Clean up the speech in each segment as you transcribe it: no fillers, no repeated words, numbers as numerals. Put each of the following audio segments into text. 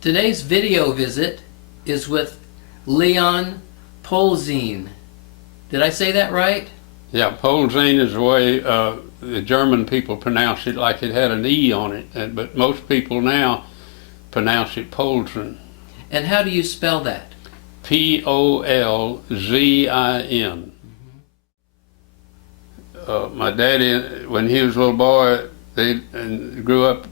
Today's video visit is with Leon Polzin. Did I say that right? Yeah, Polzin is the way the German people pronounce it, like it had an E on it, but most people now pronounce it Polzin. And how do you spell that? Polzin. My daddy, when he was a little boy, they grew up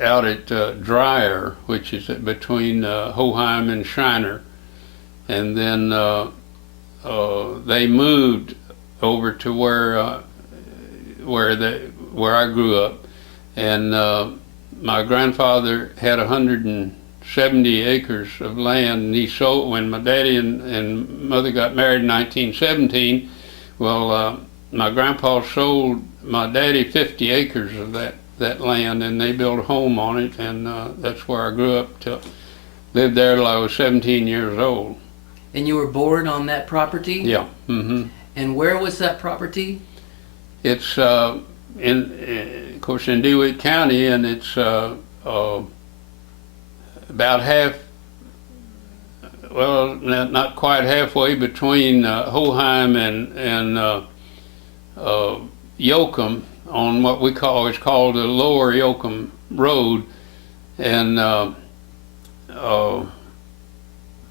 out at Dreyer, which is between Hoheim and Shiner, and then they moved over to where I grew up, and my grandfather had 170 acres of land, and he sold when my daddy and mother got married in 1917. Well, my grandpa sold my daddy 50 acres of that land, and they built a home on it, and that's where I grew up lived there till I was 17 years old. And you were born on that property? Yeah. Mm-hmm. And where was that property? It's of course, in DeWitt County, and it's about half, well, not quite halfway between Hoheim and Yoakum, on what we call, it's called the Lower Yoakum Road, and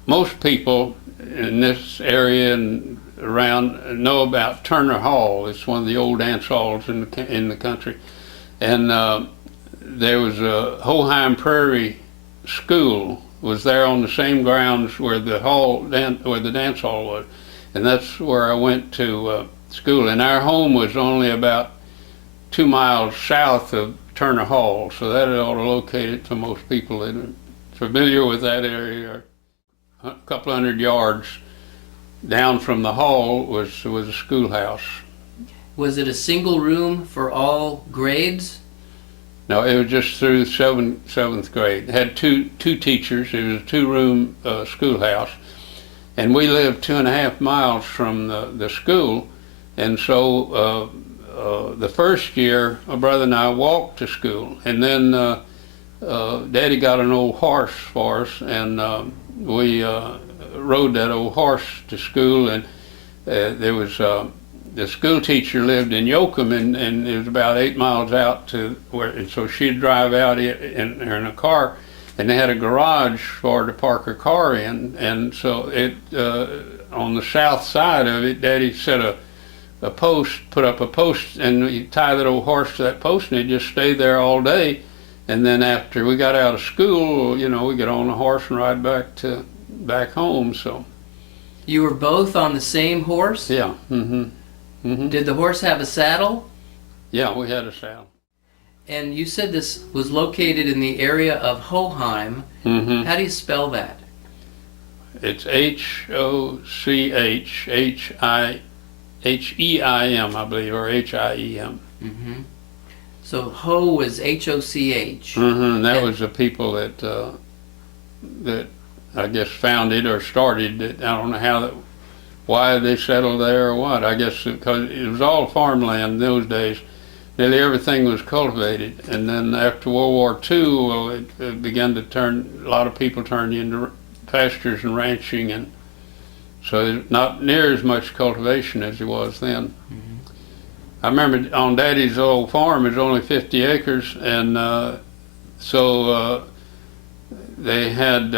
most people in this area and around know about Turner Hall. It's one of the old dance halls in the country, and there was a Hoheim Prairie School was there on the same grounds where the dance hall was, and that's where I went to school. And our home was only about 2 miles south of Turner Hall, so that ought to locate it to most people that are familiar with that area. A couple hundred yards down from the hall was a schoolhouse. Was it a single room for all grades? No, it was just through seventh grade. It had two teachers. It was a two-room schoolhouse, and we lived 2.5 miles from the school, and so the first year, my brother and I walked to school, and then Daddy got an old horse for us, and we rode that old horse to school. And there was the school teacher lived in Yoakum, and it was about 8 miles out to where, and so she'd drive out in a car, and they had a garage for her to park her car in, and so it on the south side of it, Daddy set a post, put up a post, and you tie that old horse to that post, and it just stayed there all day. And then after we got out of school, we get on the horse and ride back home. So You were both on the same horse? yeah. Mm-hmm. Mm-hmm. Did the horse have a saddle? Yeah, we had a saddle. And you said this was located in the area of Hoheim. Mm-hmm. How do you spell that? It's Hocheim, I believe, or Hiem. Mm-hmm. So Ho was Hoch. Mm-hmm. That was the people that I guess founded or started it. I don't know why they settled there or what. I guess because it was all farmland in those days. Nearly everything was cultivated, and then after World War II, well, it began to turn. A lot of people turned into pastures and ranching, and so there's not near as much cultivation as there was then. Mm-hmm. I remember on Daddy's old farm, it was only 50 acres, and so they had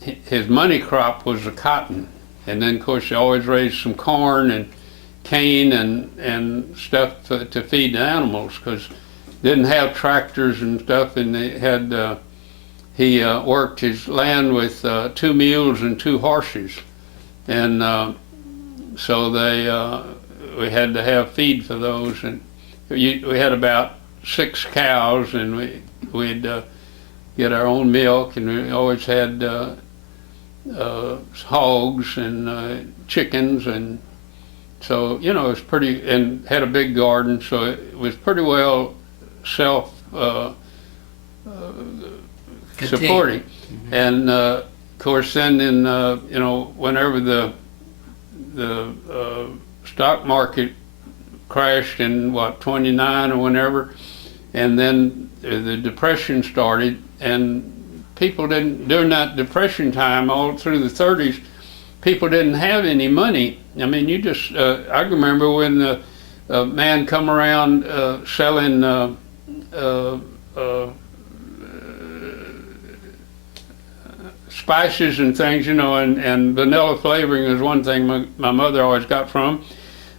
his money crop was the cotton, and then of course they always raised some corn and cane and stuff to feed the animals, because didn't have tractors and stuff, and they had he worked his land with 2 mules and 2 horses, and so we had to have feed for those, and we had about 6 cows, and we'd get our own milk, and we always had hogs and chickens, and so it was pretty, and had a big garden, so it was pretty well self-supporting. Mm-hmm. And of course, then in whenever the stock market crashed in 29 or whenever, and then the Depression started, and people didn't, during that Depression time, all through the 30s, people didn't have any money. I mean, you just, I remember when a man come around selling spices and things, you know, and vanilla flavoring is one thing my mother always got from.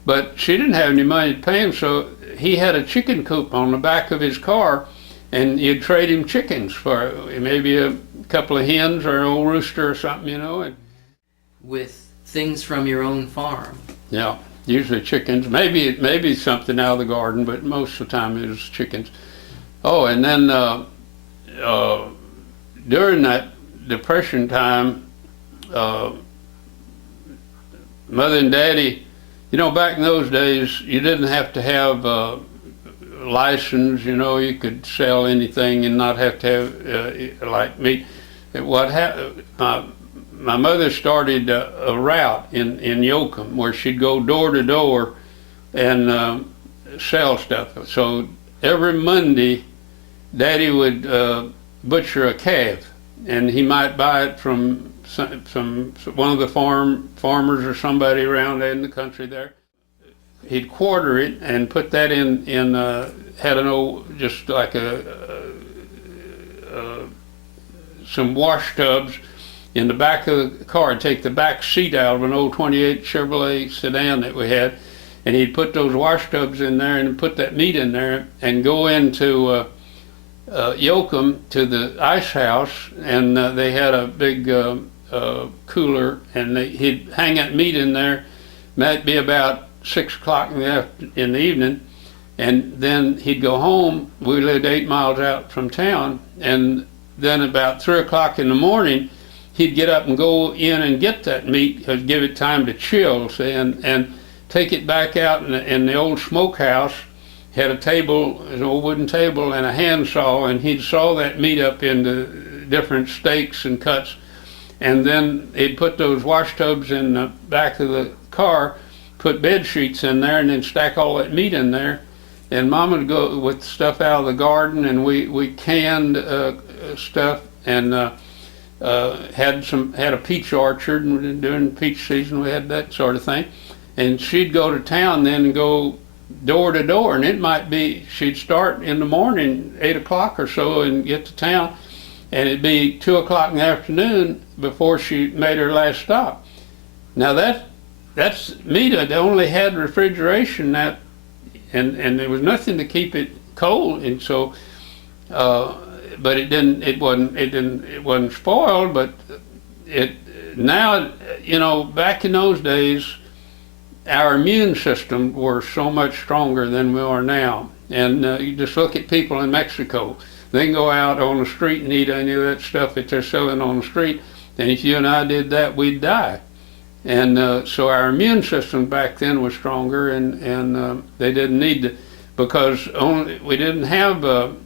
But she didn't have any money to pay him, so he had a chicken coop on the back of his car, and you'd trade him chickens for maybe a couple of hens or an old rooster or something, you know. With things from your own farm. Yeah, usually chickens. Maybe something out of the garden, but most of the time it was chickens. Oh, and then during that Depression time, Mother and Daddy, you know, back in those days, you didn't have to have a license, you know, you could sell anything and not have to have, like meat. What happened, my mother started a route in Yoakum where she'd go door to door and sell stuff. So every Monday, Daddy would butcher a calf, and he might buy it from some one of the farmers or somebody around in the country there. He'd quarter it and put that in had an old, just like some wash tubs in the back of the car. He'd take the back seat out of an old 28 Chevrolet sedan that we had, and he'd put those wash tubs in there and put that meat in there and go into Yoakum to the ice house, and they had a big cooler, and he'd hang that meat in there. Might be about 6 o'clock in the evening, and then he'd go home. We lived 8 miles out from town, and then about 3 o'clock in the morning, he'd get up and go in and get that meat, because give it time to chill, see, and take it back out in the old smokehouse. Had a table, an old wooden table, and a handsaw, and he'd saw that meat up into different steaks and cuts, and then he'd put those wash tubs in the back of the car, put bed sheets in there, and then stack all that meat in there. And Mom would go with stuff out of the garden, and we canned stuff, and had a peach orchard, and during peach season we had that sort of thing. And she'd go to town then and go door to door, and it might be she'd start in the morning 8 o'clock or so and get to town, and it'd be 2 o'clock in the afternoon before she made her last stop. Now that's meat that only had refrigeration, that and there was nothing to keep it cold, and so but it wasn't spoiled. But now, you know, back in those days, our immune system were so much stronger than we are now. And you just look at people in Mexico. They can go out on the street and eat any of that stuff that they're selling on the street. And if you and I did that, we'd die. And so our immune system back then was stronger, and they didn't need to, because we didn't have,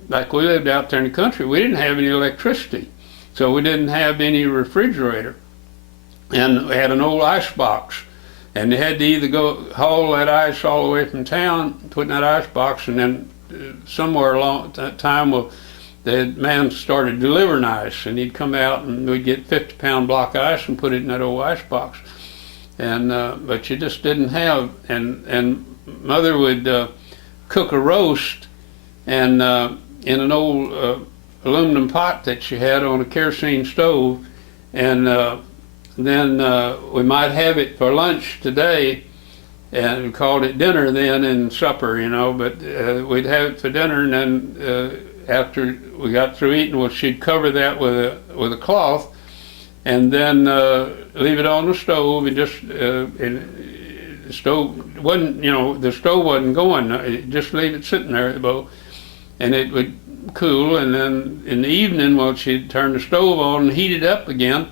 like we lived out there in the country, we didn't have any electricity. So we didn't have any refrigerator. And we had an old ice box. And they had to either go haul that ice all the way from town, put in that ice box, and then somewhere along that time, the man started delivering ice, and he'd come out and we'd get 50-pound block of ice and put it in that old ice box. And but you just didn't have, and Mother would cook a roast, and in an old aluminum pot that she had on a kerosene stove, and then we might have it for lunch today, and we called it dinner then and supper, you know, but we'd have it for dinner, and then after we got through eating, well, she'd cover that with a cloth, and then leave it on the stove, and just and the stove wasn't, you know, the stove wasn't going, just leave it sitting there at the bowl, and it would cool, and then in the evening, well, she'd turn the stove on and heat it up again.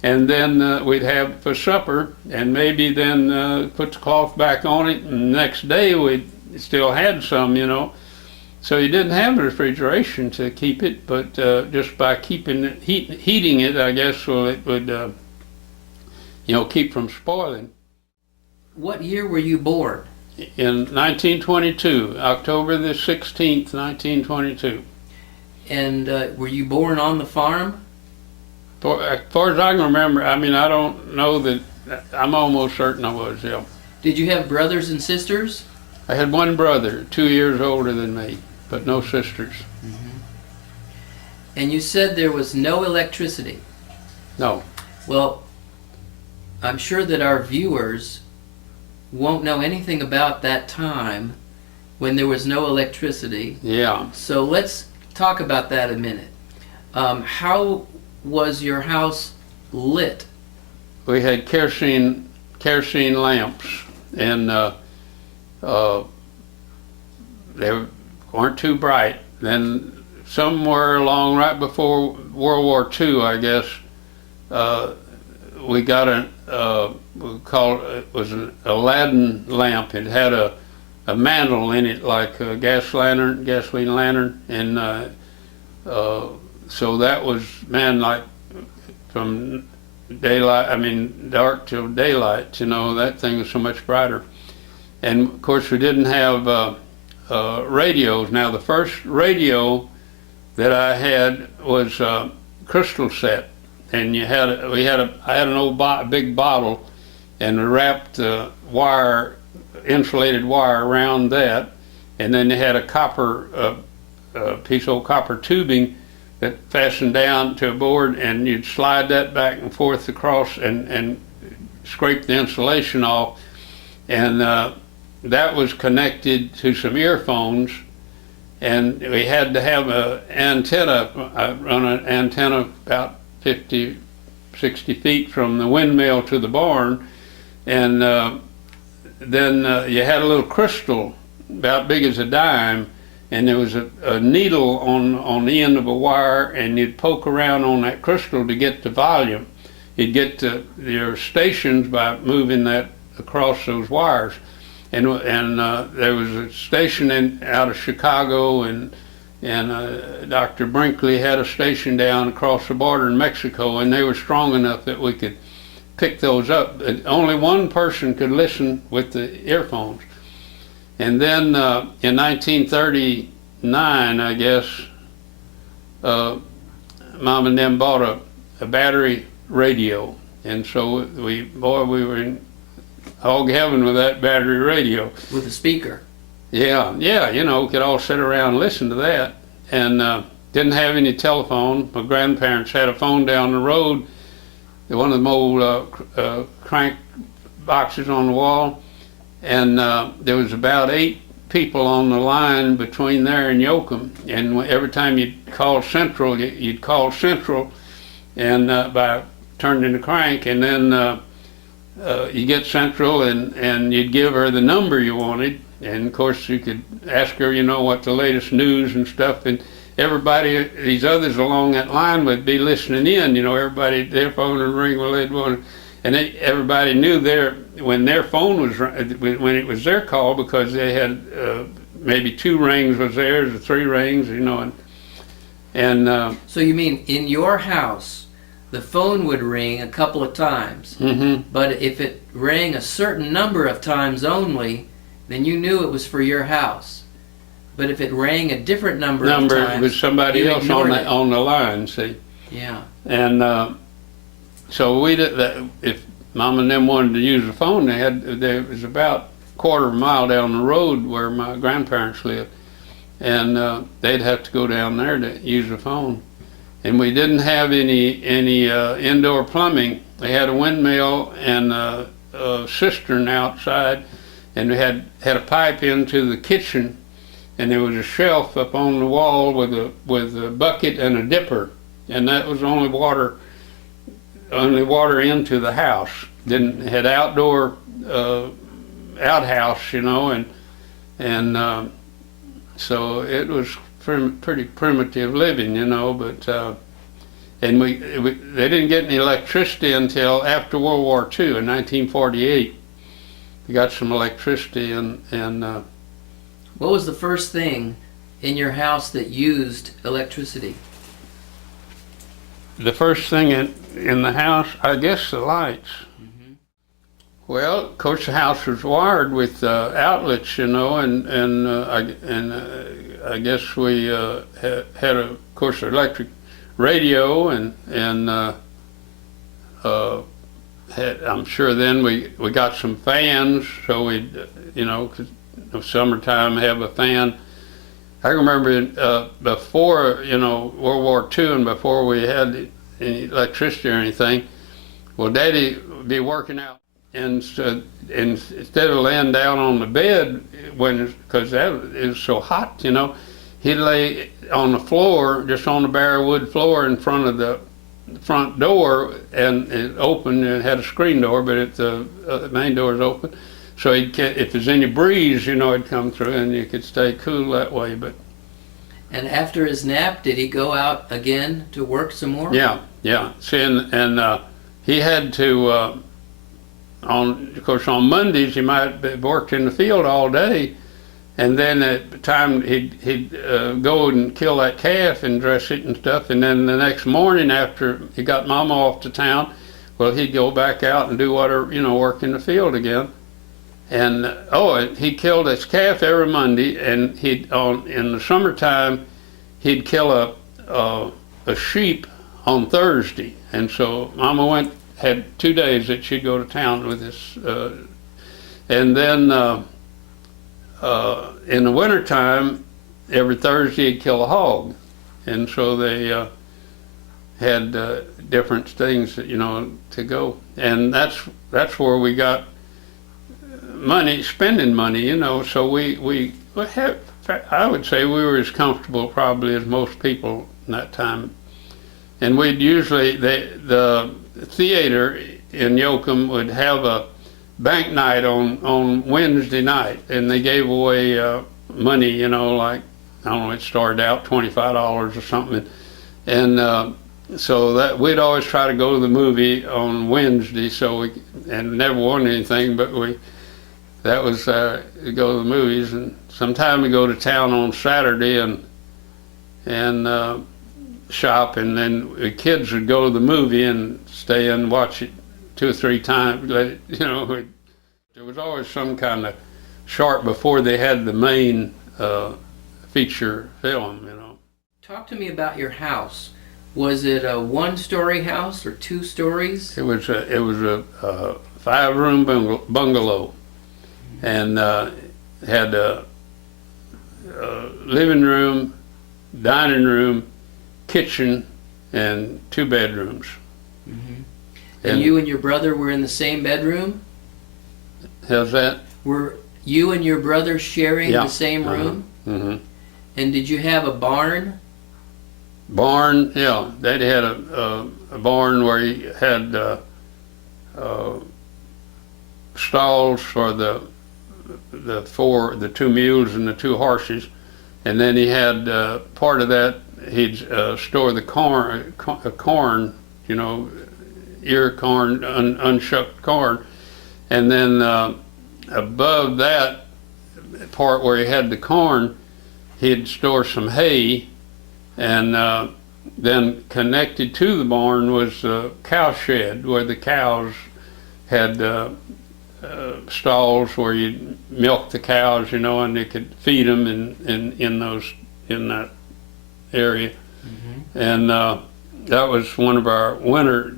And then we'd have it for supper, and maybe then put the cloth back on it, and the next day we still had some, you know. So you didn't have refrigeration to keep it, but just by keeping it, heating it, I guess, well, it would, you know, keep from spoiling. What year were you born? In 1922, October the 16th, 1922. And were you born on the farm? As far as I can remember, I mean, I don't know that. I'm almost certain I was. Yeah. Did you have brothers and sisters? I had one brother, 2 years older than me, but no sisters. And you said there was no electricity. No. Well, I'm sure that our viewers won't know anything about that time when there was no electricity. Yeah. So let's talk about that a minute. How was your house lit? We had kerosene lamps, and they weren't too bright. Then somewhere along right before World War II, I guess, we got it was an Aladdin lamp. It had a mantle in it like a gasoline lantern, and so that was, man, like from daylight, I mean dark till daylight, you know, that thing was so much brighter. And of course we didn't have radios. Now the first radio that I had was crystal set, and I had an old big bottle, and we wrapped insulated wire around that, and then they had a piece of copper tubing that fastened down to a board, and you'd slide that back and forth across and scrape the insulation off, and that was connected to some earphones, and we had to have an antenna. I run an antenna about 50, 60 feet from the windmill to the barn, and then you had a little crystal about big as a dime, and there was a needle on the end of a wire, and you'd poke around on that crystal to get the volume. You'd get to your stations by moving that across those wires. And there was a station out of Chicago, and Dr. Brinkley had a station down across the border in Mexico, and they were strong enough that we could pick those up. Only one person could listen with the earphones. And then in 1939, I guess, Mom and them bought a battery radio, and so we were in hog heaven with that battery radio. With a speaker. Yeah, you know, could all sit around and listen to that, and didn't have any telephone. My grandparents had a phone down the road, one of them old crank boxes on the wall, and there was about 8 people on the line between there and Yoakum, and every time you'd call Central, you'd call Central, and by turning the crank, and then you get Central, and you'd give her the number you wanted, and of course you could ask her, you know, what the latest news and stuff, and everybody, these others along that line would be listening in, you know, everybody, their phone would ring, well, they'd want to, and everybody knew when their phone was, when it was their call, because they had maybe 2 rings was theirs, or 3 rings, you know, and So you mean in your house, the phone would ring a couple of times, but if it rang a certain number of times only, then you knew it was for your house. But if it rang a different number of times, it was somebody else on the line, see. Yeah. And so we did that. If Mom and them wanted to use the phone, there was about a quarter of a mile down the road where my grandparents lived, and they'd have to go down there to use the phone. And we didn't have any indoor plumbing. They had a windmill and a cistern outside, and we had a pipe into the kitchen, and there was a shelf up on the wall with a bucket and a dipper, and that was only water into the house. Had outdoor outhouse, you know, and so it was pretty primitive living, you know, but and they didn't get any electricity until after World War II in 1948. We got some electricity, and What was the first thing in your house that used electricity? the first thing in the house, I guess, the lights. Well, of course, the house was wired with outlets, you know, and I guess we had of course, an electric radio, and I'm sure then we got some fans, so we'd, 'cause summertime have a fan. I remember before, World War II and before we had any electricity or anything, well, Daddy would be working out, and instead of laying down on the bed, because it was so hot, he'd lay on the floor, just on the bare wood floor in front of the front door, and it opened and it had a screen door, but the main door is open. So if there's any breeze, it'd come through, and you could stay cool that way. And after his nap, did he go out again to work some more? Yeah. See, and he had to, of course, on Mondays he might have worked in the field all day, and then at the time he'd go and kill that calf and dress it and stuff, and then the next morning after he got Mama off to town, well, he'd go back out and do whatever, work in the field again. And he killed his calf every Monday, and in the summertime he'd kill a sheep on Thursday. And so Mama had 2 days that she'd go to town with this, and then in the wintertime every Thursday he'd kill a hog. And so they had different things that, to go, and that's where we got spending money, so we have, I would say we were as comfortable probably as most people in that time. And we'd usually, the theater in Yoakum would have a bank night on Wednesday night, and they gave away money, like, I don't know, it started out $25 or something. And so that we'd always try to go to the movie on Wednesday, and never won anything, but that was go to the movies, and sometime we go to town on Saturday and shop, and then the kids would go to the movie and stay and watch it 2 or 3 times. There was always some kind of short before they had the main feature film. Talk to me about your house. Was it a 1-story house or 2 stories? It was a 5-room bungalow. And had a living room, dining room, kitchen, and 2 bedrooms. Mm-hmm. And you and your brother were in the same bedroom? How's that? Were you and your brother sharing the same room? Mm-hmm. And did you have a barn? Barn, yeah. Daddy had a barn where he had stalls for the 2 mules and the 2 horses, and then he had part of that he'd store the corn, ear corn, unshucked corn, and then above that part where he had the corn, he'd store some hay, and then connected to the barn was the cow shed where the cows had stalls where you milk the cows, and you could feed them in that area. Mm-hmm. And that was one of our winter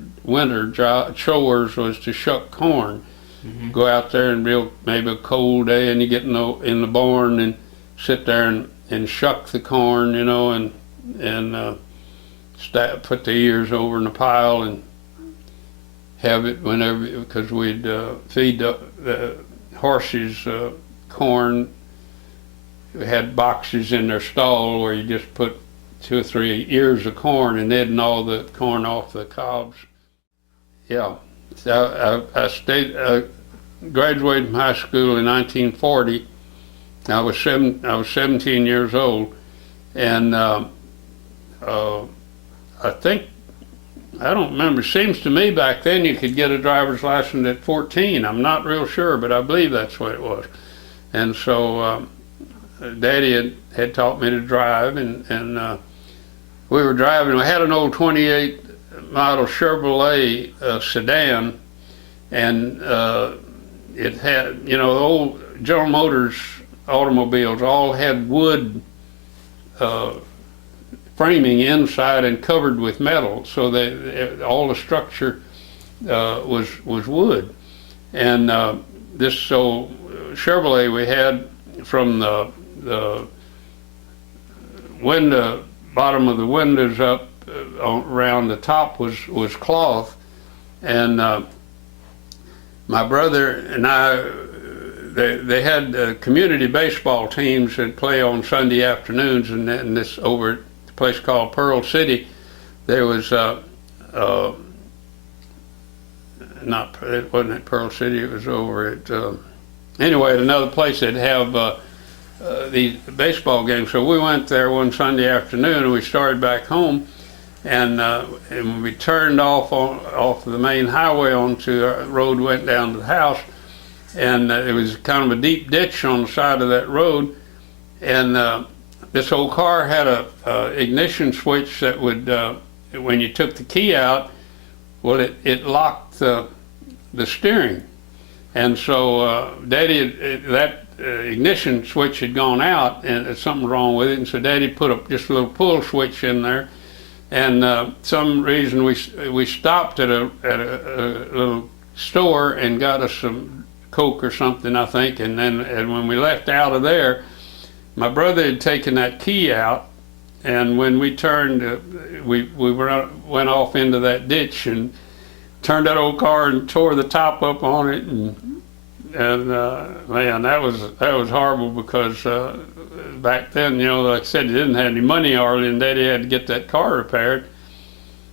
chores, was to shuck corn. Mm-hmm. Go out there and maybe a cold day, and you get in the barn and sit there and shuck the corn, and put the ears over in a pile and have it whenever, because we'd feed the horses corn. We had boxes in their stall where you just put 2 or 3 ears of corn, and they'd gnaw the corn off the cobs. Yeah, so I graduated from high school in 1940. I was 17 years old, and I think, I don't remember, it seems to me back then you could get a driver's license at 14. I'm not real sure, but I believe that's what it was. And so Daddy had taught me to drive, and we were driving. We had an old 28 model Chevrolet sedan, and it had, the old General Motors automobiles all had wood framing inside and covered with metal, so all the structure was wood. And this old Chevrolet we had, from the window, bottom of the windows up around the top was cloth. And my brother and I, they had community baseball teams that play on Sunday afternoons, and this over at a place called Pearl City, there was not, it wasn't at Pearl City, it was over at anyway, at another place that have these baseball games. So we went there one Sunday afternoon, and we started back home, and we turned off the main highway onto a road, went down to the house, and it was kind of a deep ditch on the side of that road, and this old car had a ignition switch that would, when you took the key out, well, it locked the steering. And so Daddy, that ignition switch had gone out, and there's something wrong with it, and so Daddy put just a little pull switch in there, and some reason we stopped at a little store and got us some Coke or something, I think, and when we left out of there, my brother had taken that key out, and when we turned, we went off into that ditch and turned that old car and tore the top up on it, and man, that was horrible, because back then, you know, like I said, he didn't have any money hardly, and Daddy had to get that car repaired.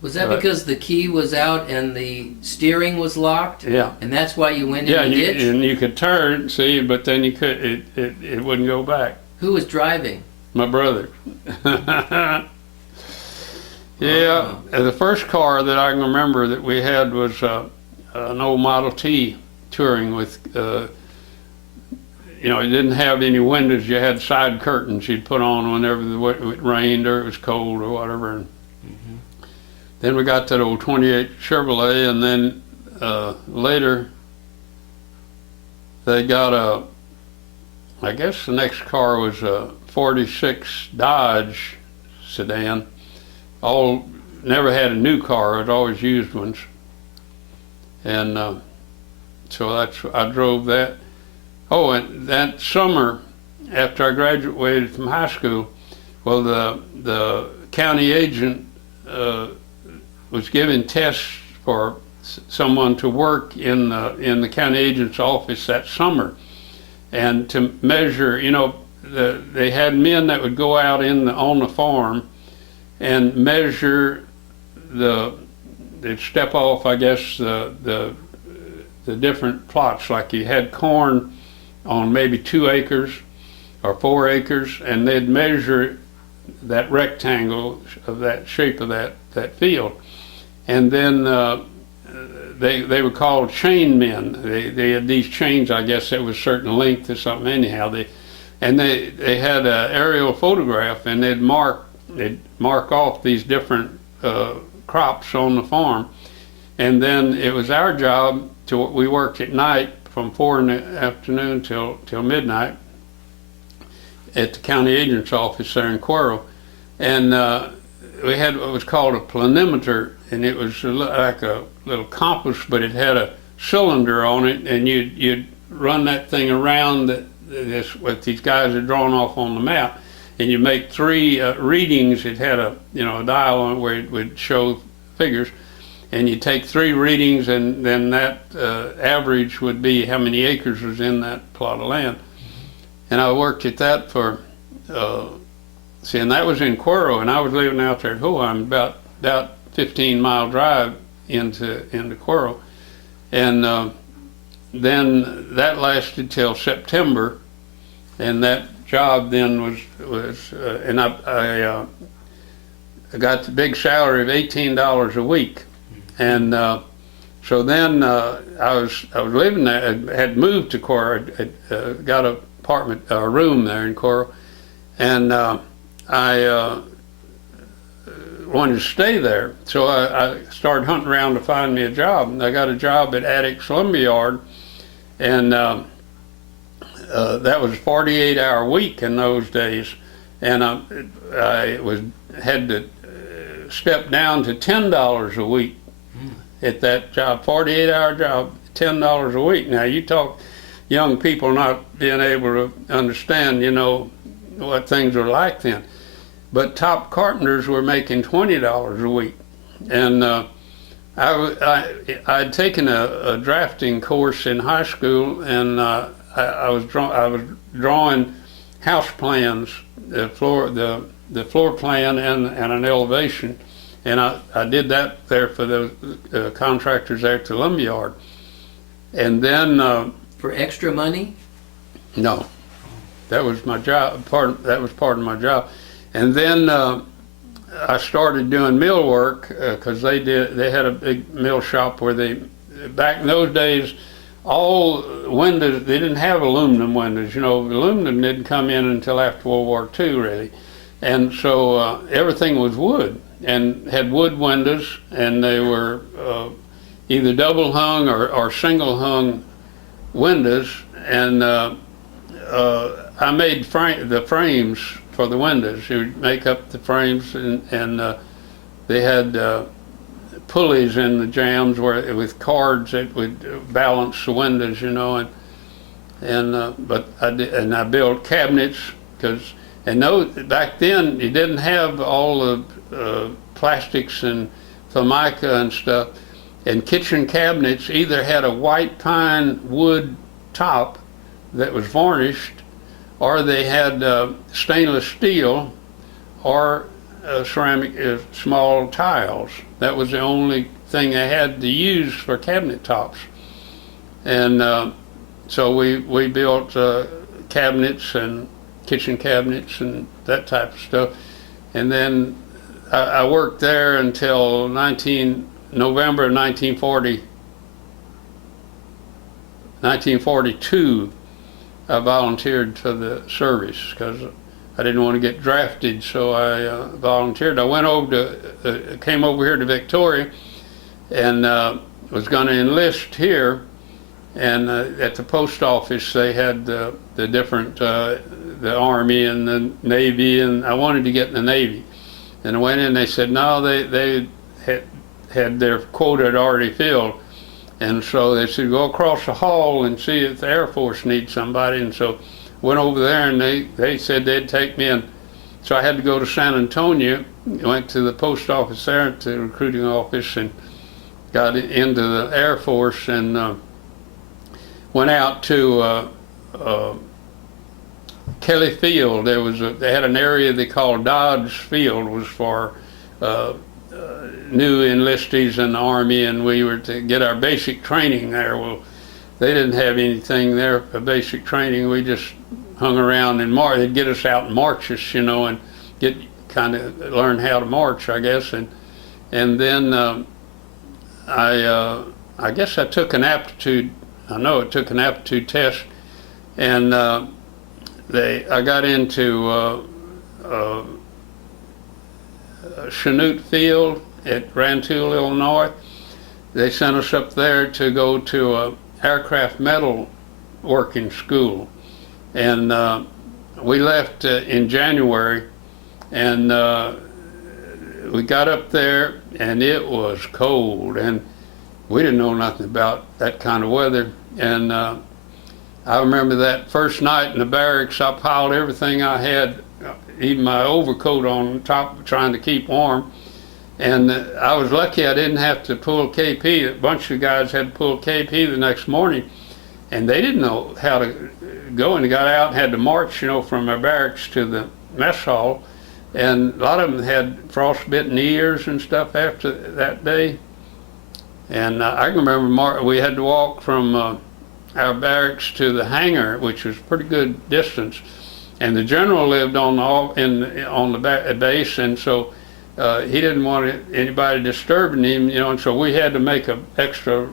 Was that because the key was out and the steering was locked? Yeah. And that's why you went in the ditch? Yeah, and you could turn, see, but then you could, it wouldn't go back. Who was driving? My brother. Yeah, the first car that I can remember that we had was an old Model T touring with, you know, it didn't have any windows. You had side curtains you'd put on whenever it rained or it was cold or whatever. And then we got that old 28 Chevrolet, and then later they got I guess the next car was a 46 Dodge sedan. Never had a new car, I'd always used ones. And so I drove that. Oh, and that summer, after I graduated from high school, well, the county agent was giving tests for someone to work in the county agent's office that summer, and to measure, you know, they had men that would go out on the farm and measure they'd step off, I guess, the different plots. Like you had corn on maybe 2 acres or 4 acres, and they'd measure that rectangle of that shape of that field. And then they were called chain men. They had these chains, I guess, that was a certain length or something anyhow. They had an aerial photograph, and they'd mark off these different crops on the farm, and then it was our job we worked at night from 4 in the afternoon till midnight at the county agent's office there in Cuero, and we had what was called a planimeter, and it was like a little compass, but it had a cylinder on it, and you'd run that thing around what these guys had drawn off on the map, and you make 3 readings. It had a dial on it where it would show figures, and you take 3 readings, and then that average would be how many acres was in that plot of land. And I worked at that for, and that was in Cuero, and I was living out there at Hoheim, about 15-mile drive into Cuero, and then that lasted till September, and that job then was and I got the big salary of $18 a week, and so then I was living there. I had moved to Cuero, got a room there in Cuero, and I wanted to stay there, so I started hunting around to find me a job, and I got a job at Attucks Lumberyard, and that was a 48-hour week in those days, and I had to step down to $10 a week, at that job, 48-hour job, $10 a week. Now you talk young people not being able to understand, what things were like then. But top carpenters were making $20 a week. And I'd taken a drafting course in high school, and I was drawing house plans, the floor plan and an elevation, and I did that there for the contractors there at the lumberyard. And then For extra money? no, that was my job. That was part of my job. And then I started doing mill work because they had a big mill shop where back in those days, all windows, they didn't have aluminum windows. Aluminum didn't come in until after World War II, really. And so everything was wood and had wood windows, and they were either double hung or single hung windows. And I made the frames for the windows. You would make up the frames, and they had pulleys in the jambs with cards that would balance the windows, but I built cabinets back then you didn't have all the plastics and formica and stuff, and kitchen cabinets either had a white pine wood top that was varnished, or they had stainless steel or ceramic small tiles. That was the only thing they had to use for cabinet tops. And so we built cabinets and kitchen cabinets and that type of stuff. And then I worked there until November of 1942. I volunteered for the service because I didn't want to get drafted, so I volunteered. I came over here to Victoria, and was going to enlist here. And at the post office, they had the different, the Army and the Navy, and I wanted to get in the Navy. And I went in, they said no, they had their quota already filled. And so they said, go across the hall and see if the Air Force needs somebody. And so went over there, and they said they'd take me in. So I had to go to San Antonio, went to the post office there, at the recruiting office, and got into the Air Force, and went out to Kelly Field. They had an area they called Dodge Field, was for new enlistees in the Army, and we were to get our basic training there. Well, they didn't have anything there for basic training. We just hung around and they'd get us out and march us, and get kind of learn how to march, I guess. And then I guess I took an aptitude. I know it took an aptitude test, and I got into Chanute Field at Rantoul, Illinois. They sent us up there to go to a aircraft metal working school, and we left in January, and we got up there, and it was cold, and we didn't know nothing about that kind of weather. And I remember that first night in the barracks, I piled everything I had, even my overcoat on top, trying to keep warm. And I was lucky I didn't have to pull KP. A bunch of guys had to pull KP the next morning, and they didn't know how to go, and they got out and had to march, from our barracks to the mess hall. And a lot of them had frostbitten ears and stuff after that day. And I can remember we had to walk from our barracks to the hangar, which was a pretty good distance. And the general lived on the base, and so he didn't want anybody disturbing him, and so we had to make an extra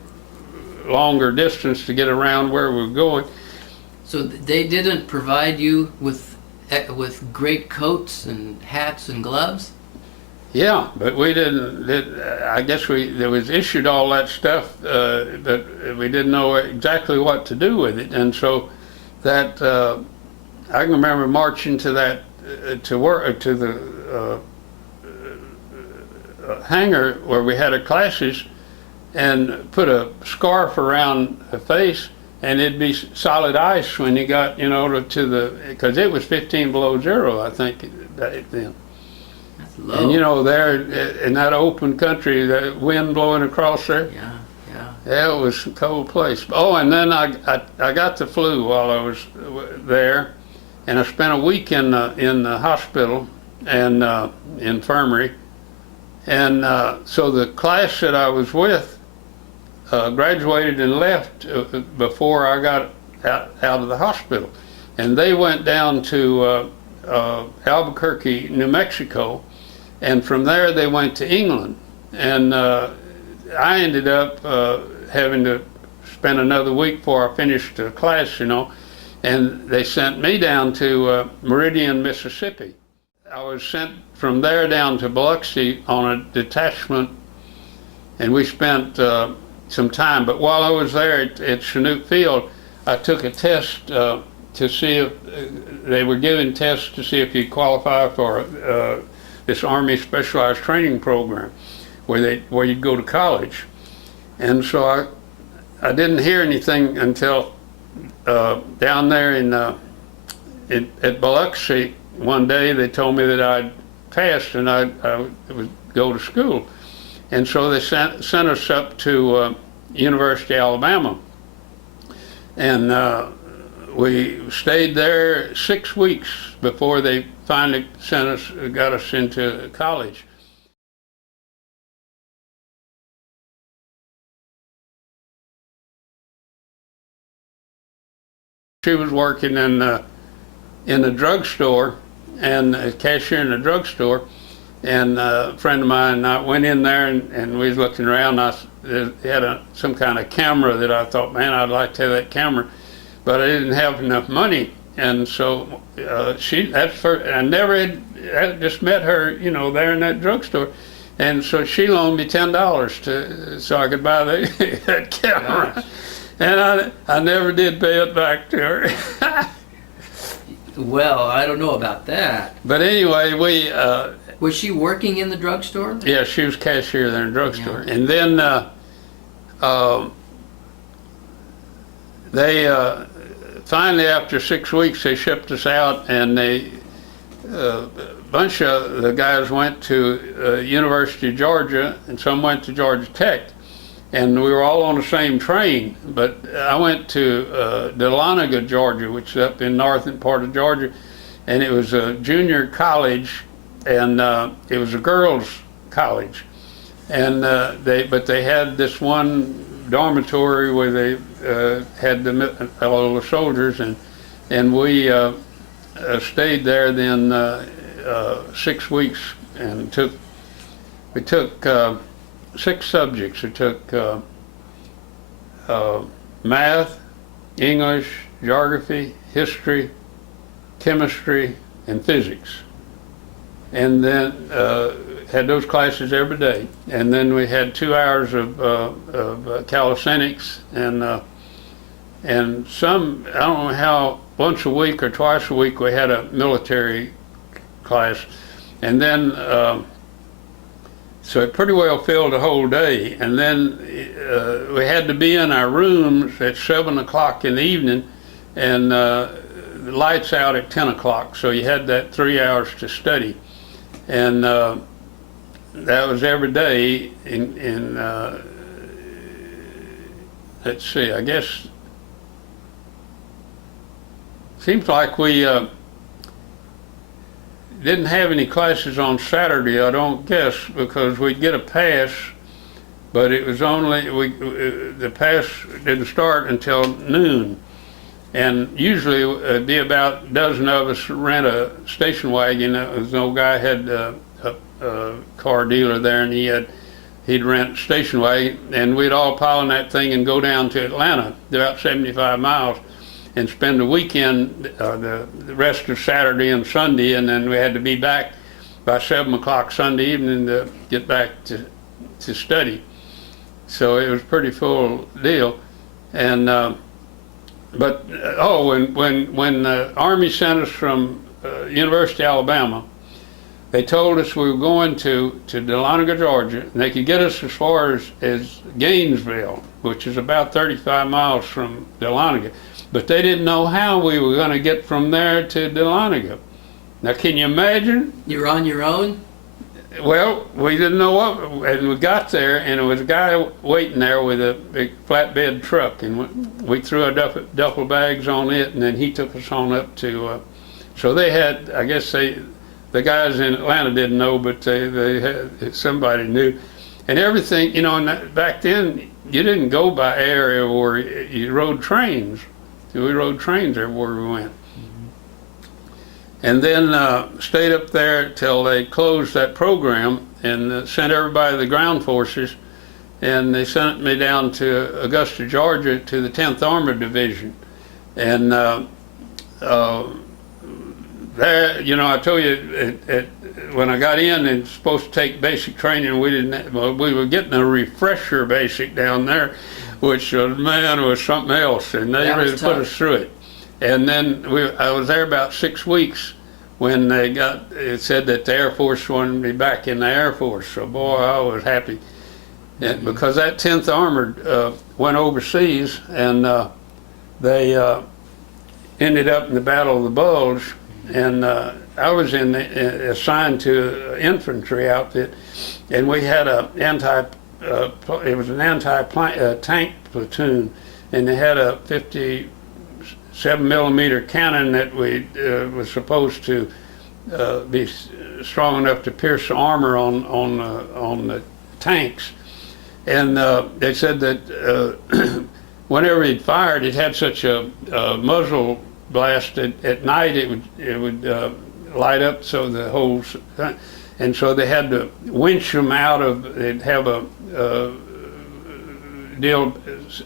longer distance to get around where we were going. So they didn't provide you with great coats and hats and gloves? Yeah, but we didn't. I guess there was issued all that stuff, but we didn't know exactly what to do with it, and so that I can remember marching to that to the hangar where we had our classes, and put a scarf around her face, and it'd be solid ice when you got, to the, because it was 15 below zero, I think, back then. That's low. And there in that open country, the wind blowing across there. Yeah. Yeah, it was a cold place. Oh, and then I got the flu while I was there, and I spent a week in the hospital and infirmary, and so the class that I was with graduated and left before I got out of the hospital, and they went down to Albuquerque, New Mexico, and from there they went to England, and I ended up having to spend another week before I finished the class, and they sent me down to Meridian, Mississippi. I was sent from there down to Biloxi on a detachment, and we spent some time. But while I was there at Chinook Field, I took a test to see if they were giving tests to see if you qualify for this Army Specialized Training Program, where you'd go to college. And so I didn't hear anything until down there at Biloxi one day. They told me that I'd passed and I would go to school. And so they sent us up to University of Alabama. And we stayed there 6 weeks before they finally got us into college. She was working in a drugstore, and a cashier in a drugstore, and a friend of mine and I went in there, and we was looking around. They had some kind of camera that I thought, man, I'd like to have that camera, but I didn't have enough money, and so I never had just met her, there in that drugstore, and so she loaned me $10 so I could buy that camera. Gosh. And I never did pay it back to her. Well, I don't know about that. But anyway, was she working in the drugstore? Yeah, she was cashier there in the drugstore. Yeah. And then they finally, after 6 weeks, they shipped us out, and a bunch of the guys went to University of Georgia, and some went to Georgia Tech. And we were all on the same train, but I went to Dahlonega, Georgia, which is up in northern part of Georgia, and it was a junior college, and it was a girls' college, and they had this one dormitory where they had all the soldiers, and we stayed there then 6 weeks, and we took 6 subjects. We took math, English, geography, history, chemistry, and physics. And then had those classes every day. And then we had 2 hours of calisthenics and some, I don't know how, once a week or twice a week we had a military class. And then so it pretty well filled the whole day, and then we had to be in our rooms at 7 o'clock in the evening, and the lights out at 10 o'clock, so you had that 3 hours to study. And that was every day in let's see, I guess, seems like we didn't have any classes on Saturday, I don't guess, because we'd get a pass, but it was only, the pass didn't start until noon. And usually it'd be about a dozen of us rent a station wagon. This old guy had a car dealer there, and he'd rent a station wagon, and we'd all pile in that thing and go down to Atlanta, about 75 miles. And spend the weekend, the rest of Saturday and Sunday, and then we had to be back by 7 o'clock Sunday evening to get back to study. So it was a pretty full deal. And when the Army sent us from University of Alabama, They told us we were going to Dahlonega, Georgia, and they could get us as far as Gainesville, which is about 35 miles from Dahlonega. But they didn't know how we were going to get from there to Dahlonega. Now, can you imagine? You were on your own? Well, we didn't know what, and we got there, and there was a guy waiting there with a big flatbed truck, and we threw our duffel bags on it, and then he took us on up to, so they had, I guess the guys in Atlanta didn't know, but they had, somebody knew. And everything, you know, back then, you didn't go by air or you rode trains. We rode trains everywhere we went. And then stayed up there till they closed that program and sent everybody to the ground forces. And they sent me down to Augusta, Georgia, to the 10th Armored Division. And there, you know, I told you, when I got in and was supposed to take basic training, we were getting a refresher basic down there, which was something else, and they really put us through it. And then I was there about 6 weeks when it said that the Air Force wanted me back in the Air Force. So boy, I was happy. And because that 10th Armored went overseas, and they ended up in the Battle of the Bulge, and I was assigned to an infantry outfit, and we had it was an anti-tank platoon, and they had a 57mm cannon that was supposed to be strong enough to pierce the armor on the tanks. And they said that whenever it fired, it had such a muzzle blast at night it would light up, so the whole, and so they had to winch them out of. They'd have a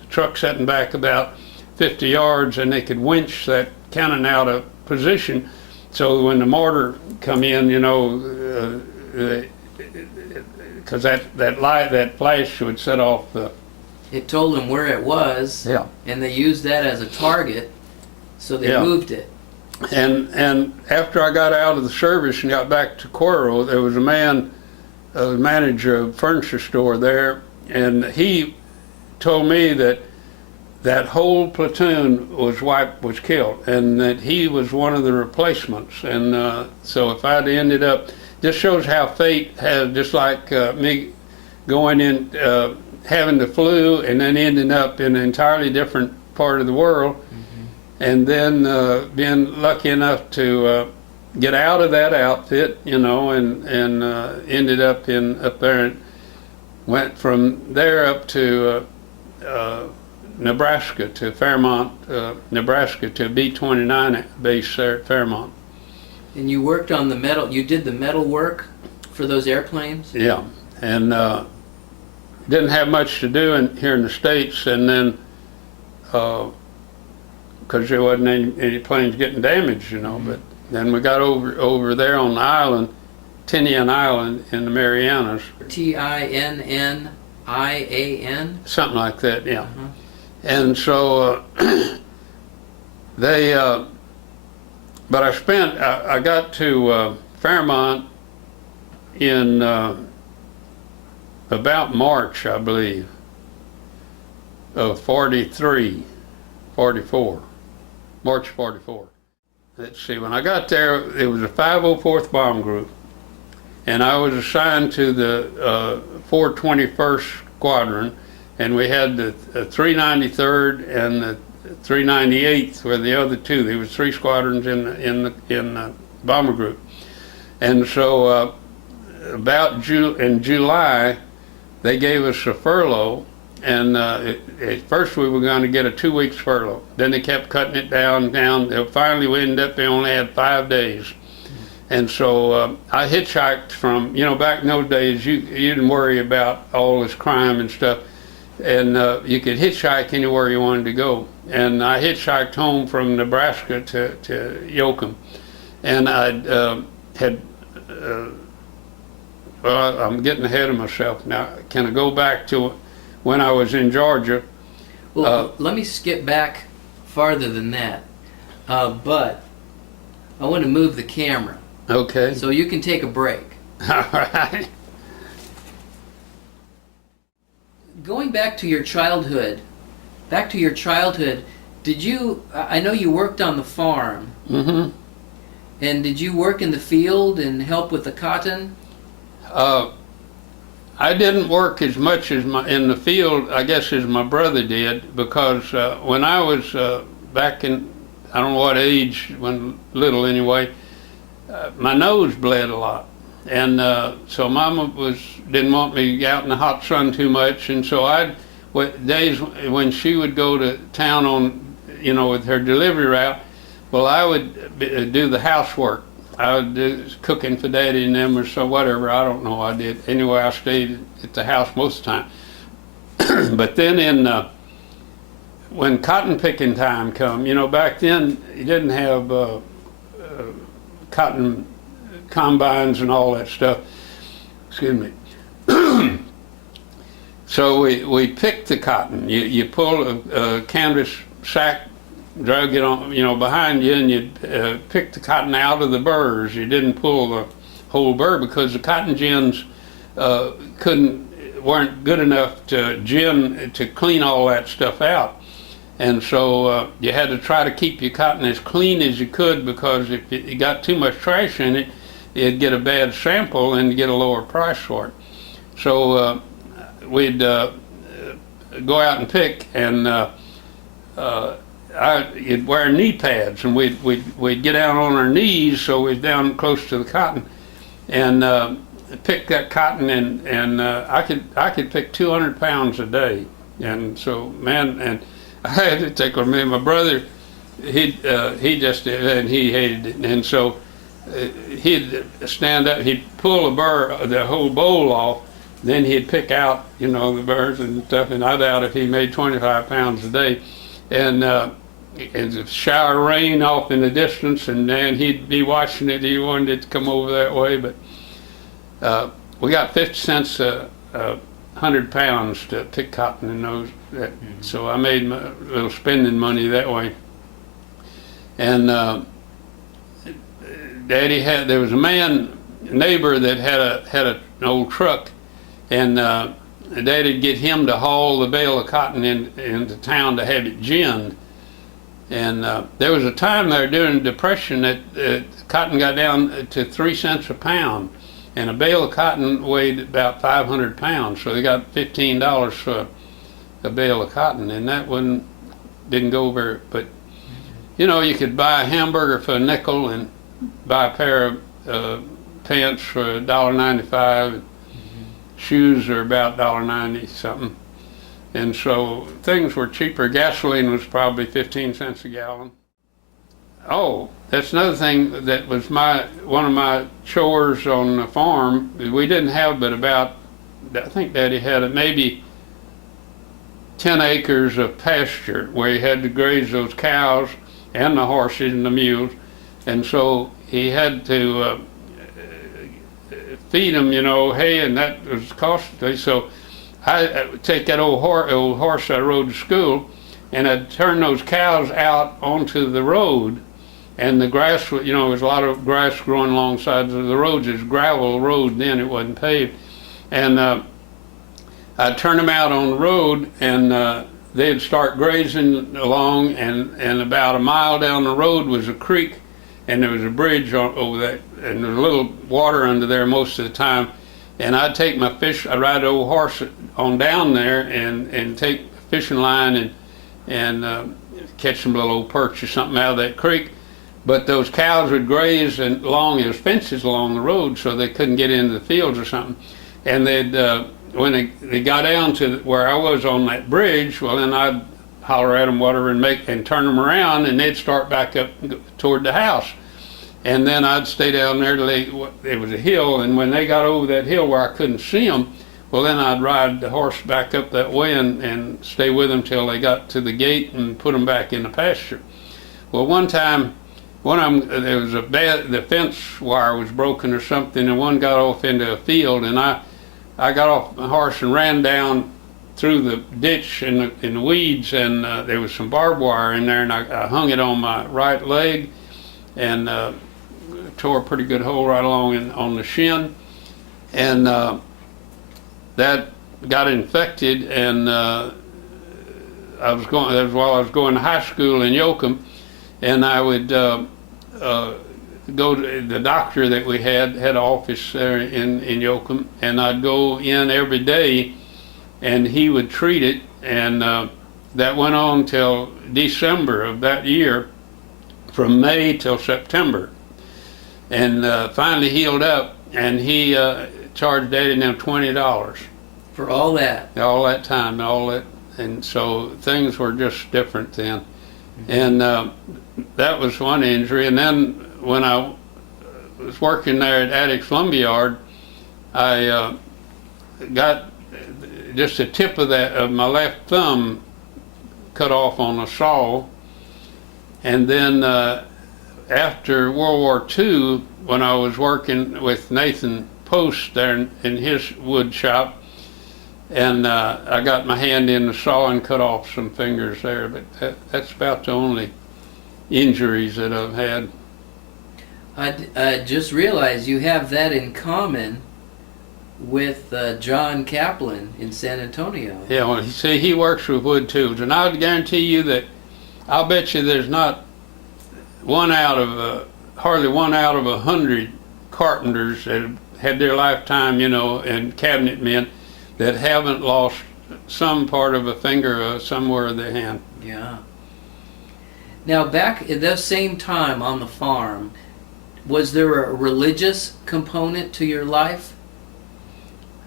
truck setting back about 50 yards, and they could winch that cannon out of position. So when the mortar come in, you know, because that flash would set off the. It told them where it was, yeah, and they used that as a target, so they moved it. And after I got out of the service and got back to Cuero, there was a manager of a furniture store there, and he told me that whole platoon was killed, and that he was one of the replacements. And so if I'd ended up, this shows how fate has, just like me going in, having the flu and then ending up in an entirely different part of the world, and then being lucky enough to get out of that outfit, you know, and ended up there, and went from there up to Nebraska, to Fairmont, Nebraska, to B-29 base there at Fairmont. And you worked on the metal, you did the metal work for those airplanes? Yeah, and didn't have much to do here in the States, and then because there wasn't any planes getting damaged, you know. But then we got over there on the island, Tinian Island in the Marianas. Tinnian? Something like that, yeah. And so but I got to Fairmont in about March, I believe, of 44. March 44. Let's see, when I got there, it was a 504th Bomb Group, and I was assigned to the 421st Squadron, and we had the 393rd and the 398th were the other two. There was 3 squadrons in the bomber group. And so about in July, they gave us a furlough, and at first we were going to get a 2 weeks furlough. Then they kept cutting it down. Finally we ended up, they only had 5 days. And so I hitchhiked from, you know, back in those days, you didn't worry about all this crime and stuff. And you could hitchhike anywhere you wanted to go. And I hitchhiked home from Nebraska to Yoakum. And I well, I'm getting ahead of myself now. Can I go back to when I was in Georgia? Well, let me skip back farther than that. But I want to move the camera. Okay. So you can take a break. All right. Going back to your childhood, did you, I know you worked on the farm, Mm-hmm. and did you work in the field and help with the cotton? I didn't work as much as in the field, I guess, as my brother did, because when I was back in, I don't know what age, when little anyway, my nose bled a lot. And so Mama didn't want me out in the hot sun too much, and so days when she would go to town on, with her delivery route, well, I would do the housework. I would do cooking for Daddy and them or so, whatever, I don't know what I did. Anyway, I stayed at the house most of the time. But then when cotton picking time come, back then you didn't have cotton combines and all that stuff. Excuse me. So we picked the cotton. You pull a canvas sack, drug it on, behind you, and you'd pick the cotton out of the burrs. You didn't pull the whole burr because the cotton gins weren't good enough to clean all that stuff out. And so you had to try to keep your cotton as clean as you could, because if you got too much trash in it, you'd get a bad sample and get a lower price for it. So we'd go out and pick, and you'd wear knee pads, and we'd get down on our knees, so we'd down close to the cotton, and pick that cotton, and I could pick 200 pounds a day, and so and I had to take with me. My brother, he just did, and he hated it, and so he'd stand up, he'd pull the whole bowl off, then he'd pick out, the burrs and stuff, and I doubt if he made 25 pounds a day, and a shower of rain off in the distance, and then he'd be watching it. He wanted it to come over that way, but we got 50 cents a 100 pounds to pick cotton in those. So I made a little spending money that way. And Daddy there was a neighbor that had an old truck, and Daddy'd get him to haul the bale of cotton into town to have it ginned. And there was a time there during the Depression that cotton got down to 3 cents a pound, and a bale of cotton weighed about 500 pounds, so they got $15 for a bale of cotton, and that didn't go very, but you could buy a hamburger for a nickel and buy a pair of pants for $1.95. Shoes are about $1.90 something. And so things were cheaper. Gasoline was probably 15 cents a gallon. Oh, that's another thing that was one of my chores on the farm. We didn't have but about, I think Daddy had maybe 10 acres of pasture where he had to graze those cows and the horses and the mules. And so he had to feed them, hay, and that was costly. So I take that old horse I rode to school, and I'd turn those cows out onto the road, and the grass, there was a lot of grass growing alongside of the roads. It was gravel road then, it wasn't paved. And I'd turn them out on the road, and they'd start grazing along, and about a mile down the road was a creek, and there was a bridge over that, and there was a little water under there most of the time. And I'd take I'd ride the old horse on down there and take a fishing line and catch some little old perch or something out of that creek. But those cows would graze there's fences along the road, so they couldn't get into the fields or something. And when they got down to where I was on that bridge, well, then I'd holler at them, whatever, and turn them around, and they'd start back up toward the house. And then I'd stay down there till it was a hill, and when they got over that hill where I couldn't see them, well, then I'd ride the horse back up that way and stay with them till they got to the gate and put them back in the pasture. Well, one time, there was the fence wire was broken or something, and one got off into a field, and I got off my horse and ran down through the ditch in the weeds, and there was some barbed wire in there, and I hung it on my right leg, and tore a pretty good hole right along on the shin, and that got infected, and that was while I was going to high school in Yoakum, and I would go to the doctor that we had an office there in Yoakum, and I'd go in every day, and he would treat it, and that went on till December of that year, from May till September, and finally healed up, and he charged Daddy now $20 For all that. all that time, and so things were just different then, and that was one injury. And then when I was working there at Addicks Lumberyard, I got just the tip of my left thumb cut off on a saw, and then after World War II, when I was working with Nathan Post there in his wood shop, and I got my hand in the saw and cut off some fingers there, but that's about the only injuries that I've had. I just realized you have that in common with John Kaplan in San Antonio. Yeah, well, see, he works with wood tools, and I'll guarantee you that I'll bet you there's not hardly one out of 100 carpenters that have had their lifetime, and cabinet men that haven't lost some part of a finger somewhere of their hand. Yeah. Now, back at that same time on the farm, was there a religious component to your life?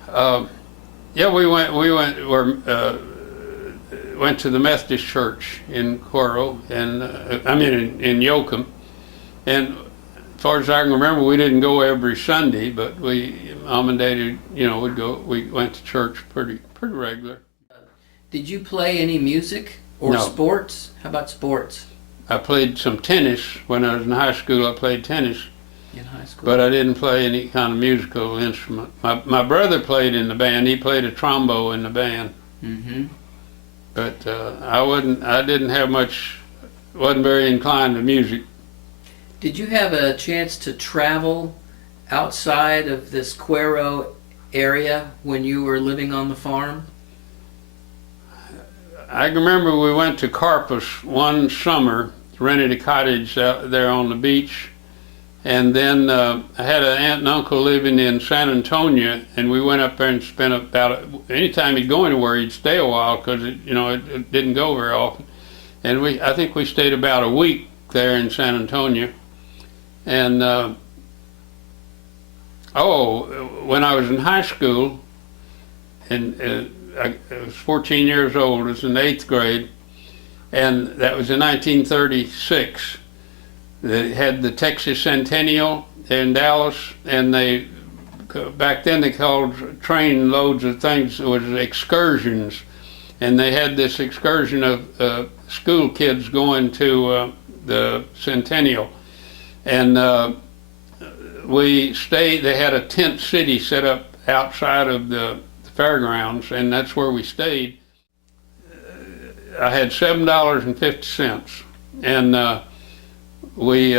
Yeah, we went to the Methodist church in Coro, and in Yoakum, and as far as I can remember, we didn't go every Sunday, but Mom and Daddy, would go. We went to church pretty regular. Did you play any music or No. sports? How about sports? I played some tennis when I was in high school. I played tennis, In high school? but I didn't play any kind of musical instrument. My brother played in the band. He played a trombone in the band. Mm-hmm. But I didn't have much. Wasn't very inclined to music. Did you have a chance to travel outside of this Cuero area when you were living on the farm? I can remember we went to Carpus one summer, rented a cottage out there on the beach, and then I had an aunt and uncle living in San Antonio, and we went up there and spent anytime he'd go anywhere, he'd stay a while because it didn't go very often. And I think we stayed about a week there in San Antonio. And when I was in high school, and I was 14 years old, I was in the 8th grade, and that was in 1936. They had the Texas Centennial in Dallas, and back then they called train loads of things, it was excursions, and they had this excursion of school kids going to the Centennial, and they had a tent city set up outside of the fairgrounds, and that's where we stayed. I had $7.50, and we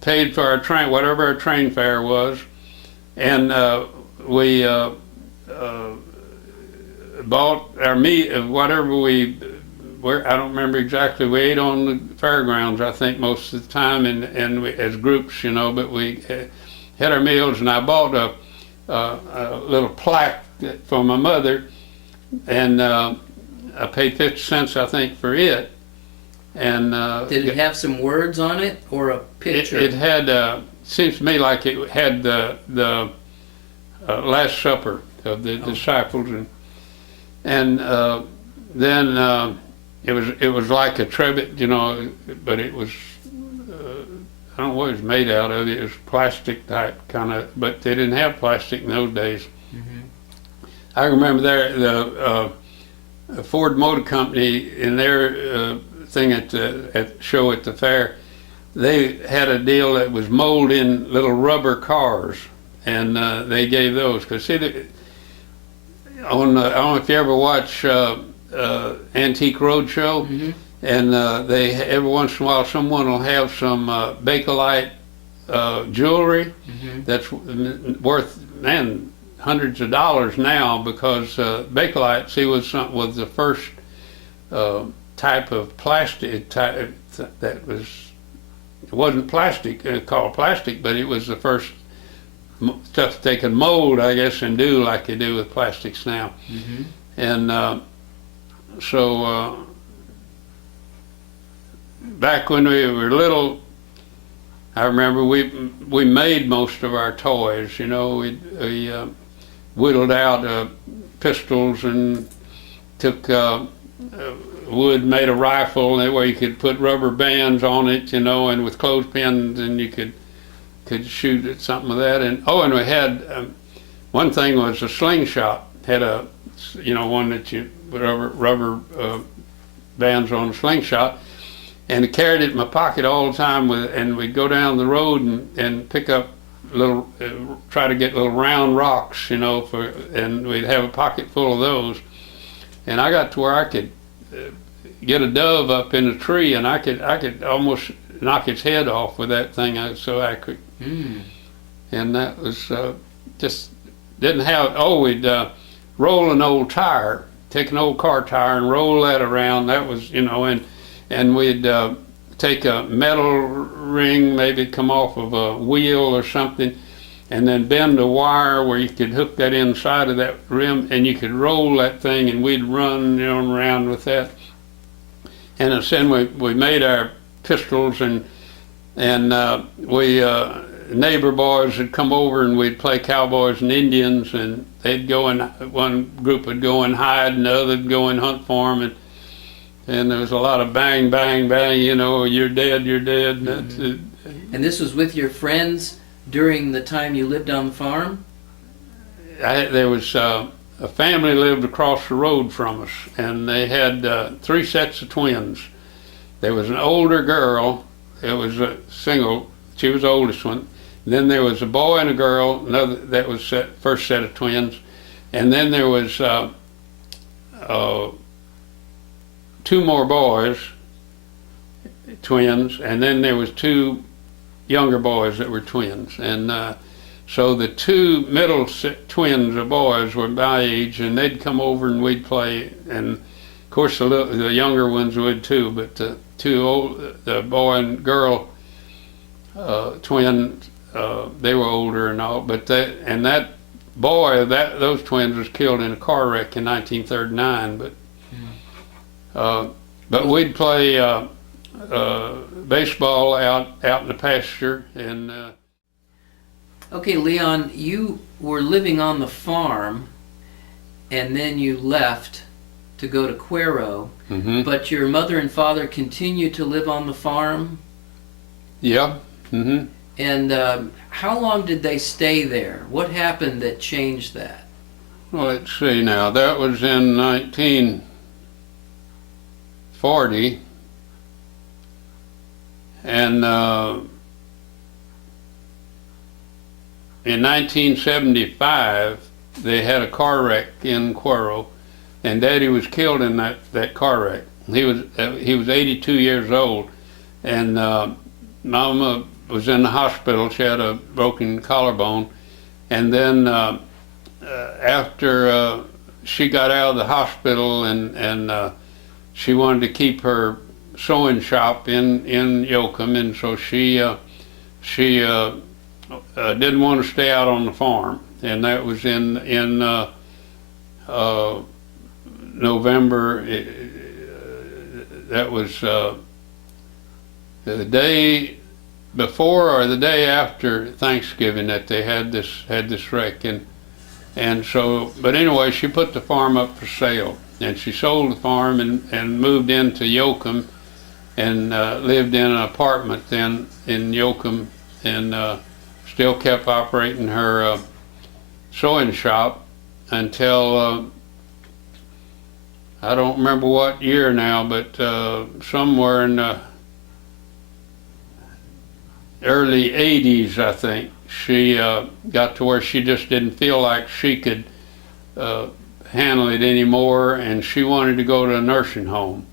paid for our train, whatever our train fare was, and we bought our meat of whatever I don't remember exactly. We ate on the fairgrounds, I think, most of the time, and as groups, but we had our meals, and I bought a little plaque for my mother, and I paid 50 cents, I think, for it. And did it have some words on it or a picture? It had, seems to me like it had the Last Supper of the disciples, and then it was like a trivet, but it was I don't know what it was made out of. It was plastic type kind of, but they didn't have plastic in those days. Mm-hmm. I remember the Ford Motor Company in their thing at the show at the fair, they had a deal that was molded in little rubber cars, and they gave those. Because see, I don't know if you ever watch Antique Roadshow, mm-hmm. and they every once in a while someone will have some Bakelite jewelry that's worth, man, hundreds of dollars now, because Bakelite, see, was the first type of plastic that was, it wasn't plastic, called plastic, but it was the first stuff that they could mold, I guess, and do like they do with plastics now. And so back when we were little, I remember we made most of our toys. You know, we whittled out pistols and took wood, made a rifle that way you could put rubber bands on it, you know, and with clothespins, and you could shoot at something with that. And and we had one thing was a slingshot. Had a, you know, one that you rubber bands on a slingshot, and I carried it in my pocket all the time. And we'd go down the road and pick up little, try to get little round rocks, you know, and we'd have a pocket full of those. And I got to where I could get a dove up in a tree, and I could almost knock its head off with that thing. I was so accurate. And that was just didn't have. We'd roll an old tire, take an old car tire and roll that around. That was, you know, and we'd take a metal ring, maybe come off of a wheel or something, and then bend a wire where you could hook that inside of that rim, and you could roll that thing, and we'd run, you know, around with that. And then we made our pistols, and we neighbor boys would come over, and we'd play cowboys and Indians, and they'd go and one group would go and hide, and the other would go and hunt for them, and there was a lot of bang, bang, bang, you know, you're dead, you're dead. And this was with your friends during the time you lived on the farm? There was a family lived across the road from us, and they had 3 sets of twins. There was an older girl. It was a single. She was the oldest one. And then there was a boy and a girl. Another that was first set of twins. And then there was 2 more boys, twins. And then there was 2 younger boys that were twins. And so the 2 middle twins of boys were my age, and they'd come over and we'd play. And of course the younger ones would too, but the 2 old, the boy and girl twins, they were older and all. But that boy, those twins was killed in a car wreck in 1939. But we'd play baseball out in the pasture. And okay, Leon, you were living on the farm, and then you left to go to Cuero, but your mother and father continued to live on the farm? Yeah. And how long did they stay there? What happened that changed that? Well, let's see now. That was in 1940, and in 1975 they had a car wreck in Cuero, and Daddy was killed in that car wreck. He was 82 years old, and Mama was in the hospital. She had a broken collarbone, and then after she got out of the hospital, and she wanted to keep her sewing shop in Yoakum, and so she didn't want to stay out on the farm, and that was in November. That was the day before or the day after Thanksgiving that they had this wreck, and so, but anyway, she put the farm up for sale, and she sold the farm and moved into Yoakum, and lived in an apartment then in Yoakum, and still kept operating her sewing shop until I don't remember what year now, but somewhere in the early 80s, I think, she got to where she just didn't feel like she could handle it anymore, and she wanted to go to a nursing home.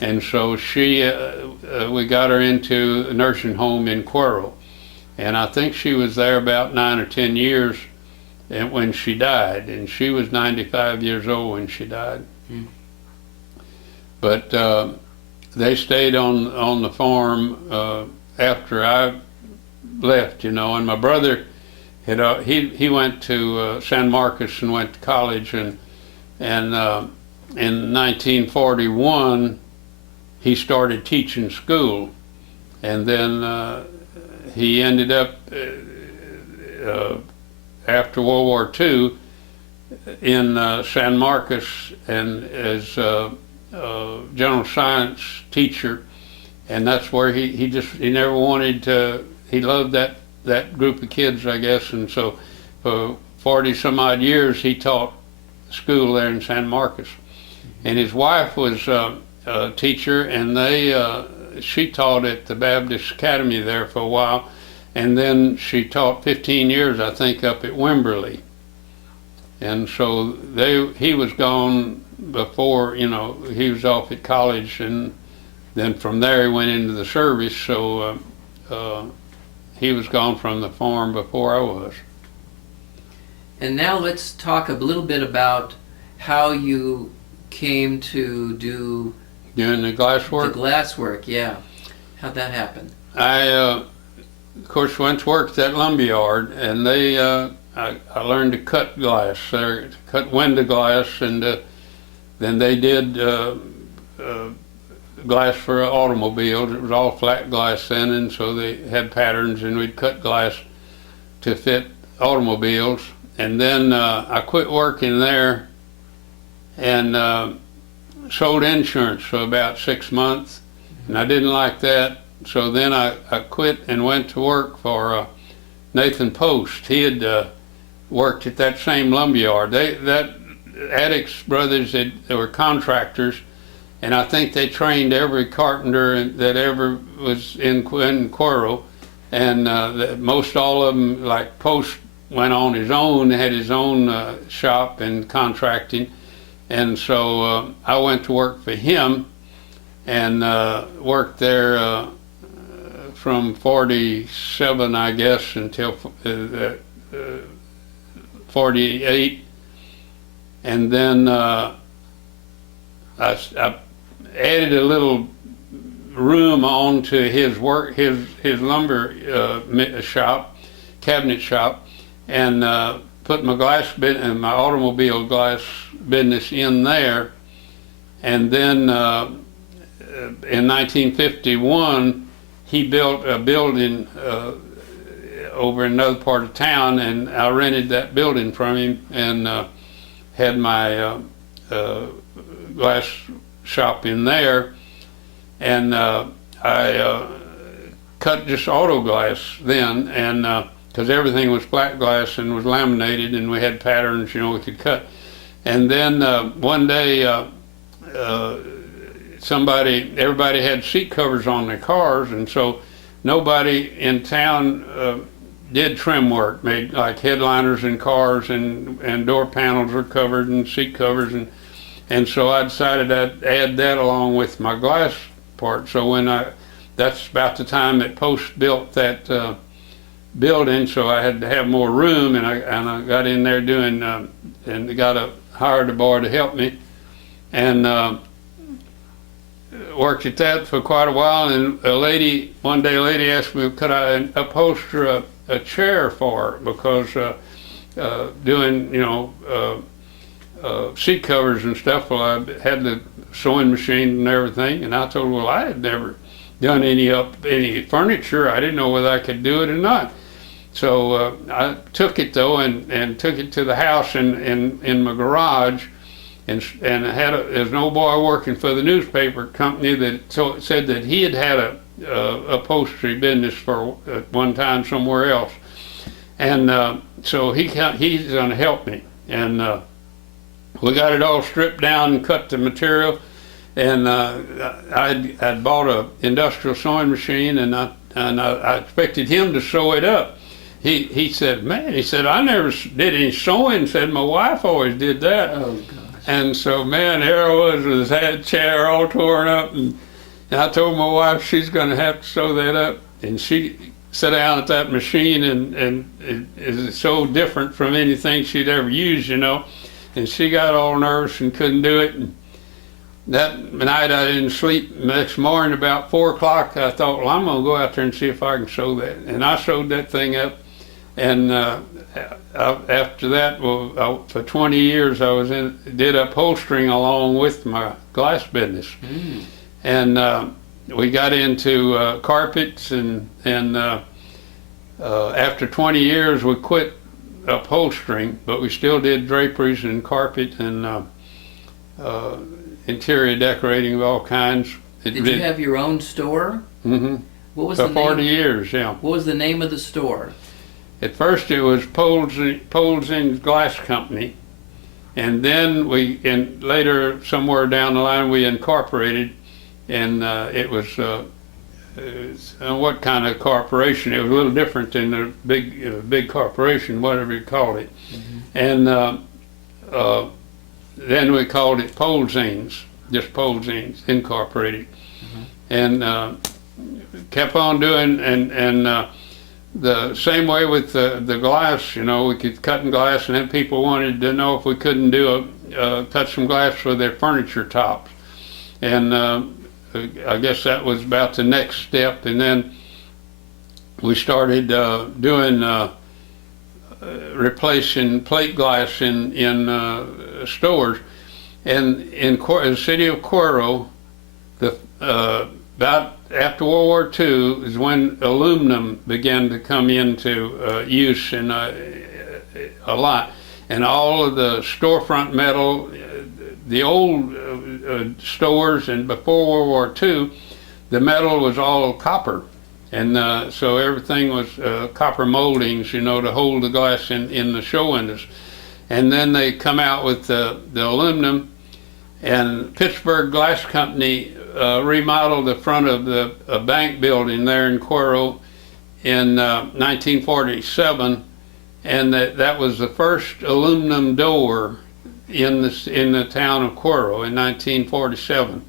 And so we got her into a nursing home in Cuero. and I think she was there about 9 or 10 years and when she died, and she was 95 years old when she died. Mm. But they stayed on the farm after I left, you know, and my brother had he went to San Marcos and went to college, and in 1941 he started teaching school, and then he ended up after World War II in San Marcos and as general science teacher, and that's where he never wanted to. He loved that group of kids, I guess, and so for 40 some odd years he taught school there in San Marcos. And his wife was a teacher, and she taught at the Baptist Academy there for a while, and then she taught 15 years, I think, up at Wimberley. And so he was gone before, you know, he was off at college, and then from there he went into the service, so he was gone from the farm before I was. And now let's talk a little bit about how you came to do Doing the glass work? the glass work, yeah. How'd that happen? I, of course, went to work at that lumberyard, and I learned to cut glass there, to cut window glass, and then they did glass for automobiles. It was all flat glass then, and so they had patterns, and we'd cut glass to fit automobiles. And then I quit working there and sold insurance for about 6 months, and I didn't like that. So then I quit and went to work for Nathan Post. He had worked at that same lumberyard. That Addicks brothers, they were contractors, and I think they trained every carpenter that ever was in Cuero, and most all of them, like Post, went on his own, had his own shop and contracting, and so I went to work for him and worked there from 47, I guess, until 48, and then I added a little room onto his work, his lumber shop, cabinet shop, and put my my automobile glass business in there. And then in 1951, he built a building over in another part of town, and I rented that building from him and had my glass shop in there, and I cut just auto glass then, and because everything was flat glass and was laminated, and we had patterns, you know, we could cut. And then one day everybody had seat covers on their cars, and so nobody in town did trim work, made like headliners in cars, and door panels were covered and seat covers, and so I decided I'd add that along with my glass part. So that's about the time that Post built that building, so I had to have more room, and I got in there doing and hired a boy to help me, and worked at that for quite a while. And one day a lady asked me, could I upholster a chair for her, because doing, you know, seat covers and stuff. Well, I had the sewing machine and everything, and I told her, well, I had never done any furniture. I didn't know whether I could do it or not. So I took it though, and took it to the house in my garage, and there's an old boy working for the newspaper company that said that he had a upholstery business for at one time somewhere else, and so he's going to help me, and we got it all stripped down and cut the material, and I'd bought a industrial sewing machine, and I expected him to sew it up. He said, man, he said, I never did any sewing. Said my wife always did that. Oh gosh. And so, man, here I was with his chair all torn up, and I told my wife she's going to have to sew that up, and she sit down at that machine, and it is so different from anything she'd ever used, and she got all nervous and couldn't do it. And that night I didn't sleep. Next morning about 4 o'clock, I thought, well, I'm going to go out there and see if I can sew that. And I sewed that thing up. And after that, for 20 years, I did upholstering along with my glass business. And we got into carpets, and after 20 years, we quit upholstering, but we still did draperies and carpet and interior decorating of all kinds. Did you have your own store? Mm-hmm. What was For the 40 name? years, yeah. What was the name of the store? At first it was Polzin Glass Company, and then later somewhere down the line we incorporated, and it was what kind of corporation? It was a little different than a big corporation, whatever you called it. And then we called it Polzins, just Polzins Incorporated, and kept on doing, and the same way with the glass, we could cut in glass, and then people wanted to know if we couldn't cut some glass for their furniture tops. And I guess that was about the next step. And then we started doing replacing plate glass in stores. And in the city of Cuero, about after World War II is when aluminum began to come into use in a lot. And all of the storefront metal, the old stores, and before World War II, the metal was all copper. And so everything was copper moldings, to hold the glass in the show windows. And then they come out with the aluminum, and Pittsburgh Glass Company remodeled the front of the bank building there in Cuero in 1947, and that was the first aluminum door in the town of Cuero in 1947.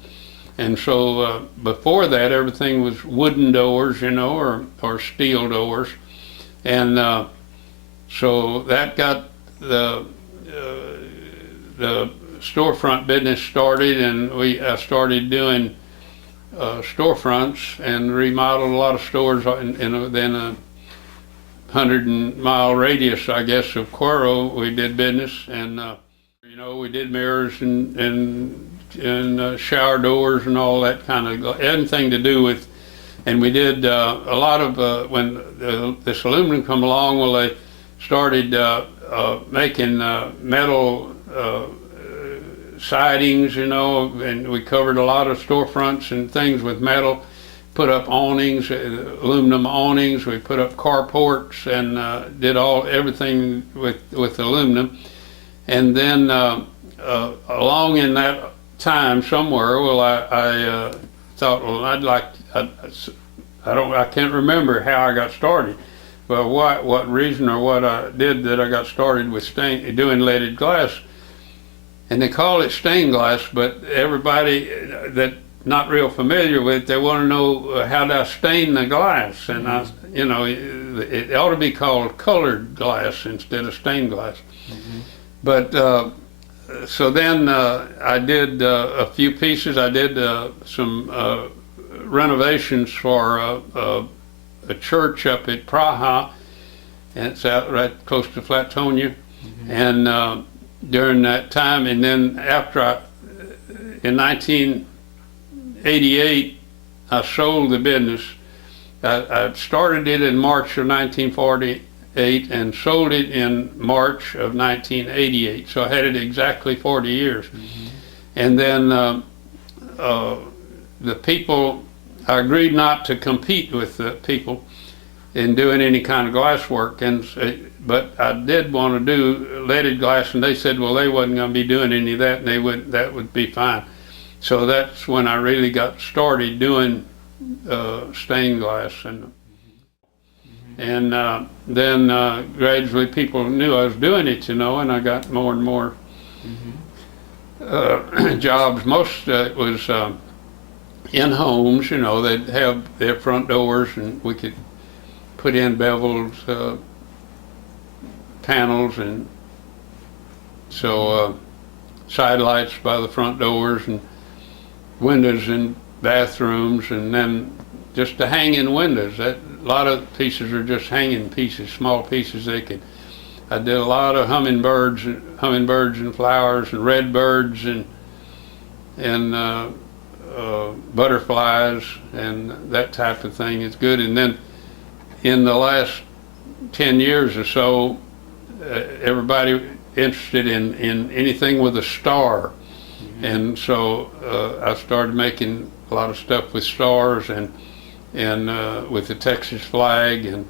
And so before that, everything was wooden doors, or steel doors, and so that got the storefront business started, and I started doing storefronts and remodeled a lot of stores within a 100-mile radius, I guess, of Cuero. We did business, and we did mirrors and shower doors and all that kind of anything to do with. And we did a lot of when this aluminum come along. Well, they started making metal sidings, and we covered a lot of storefronts and things with metal, put up awnings, aluminum awnings, we put up carports, and did everything with aluminum. And then along in that time somewhere, well, I thought, well, I can't remember how I got started, but what reason or what I did that I got started with doing leaded glass. And they call it stained glass, but everybody that not real familiar with it, they want to know how do I stain the glass, and it ought to be called colored glass instead of stained glass. But so then I did a few pieces. I did some renovations for a church up at Praha, and it's out right close to Flatonia, and during that time, and then after in 1988, I sold the business. I started it in March of 1948 and sold it in March of 1988. So I had it exactly 40 years. And then the people, I agreed not to compete with the people in doing any kind of glass work, but I did want to do leaded glass, and they said, well, they wasn't going to be doing any of that, and that would be fine. So that's when I really got started doing stained glass, and then gradually people knew I was doing it, and I got more and more jobs. Most it was in homes, they'd have their front doors, and we could put in beveled panels, and so side lights by the front doors and windows in bathrooms, and then just the hanging windows. That a lot of pieces are just hanging pieces, small pieces. I did a lot of hummingbirds and flowers and red birds and butterflies and that type of thing. It's good. And then in the last 10 years or so, everybody interested in anything with a star. Mm-hmm. And so I started making a lot of stuff with stars and with the Texas flag, and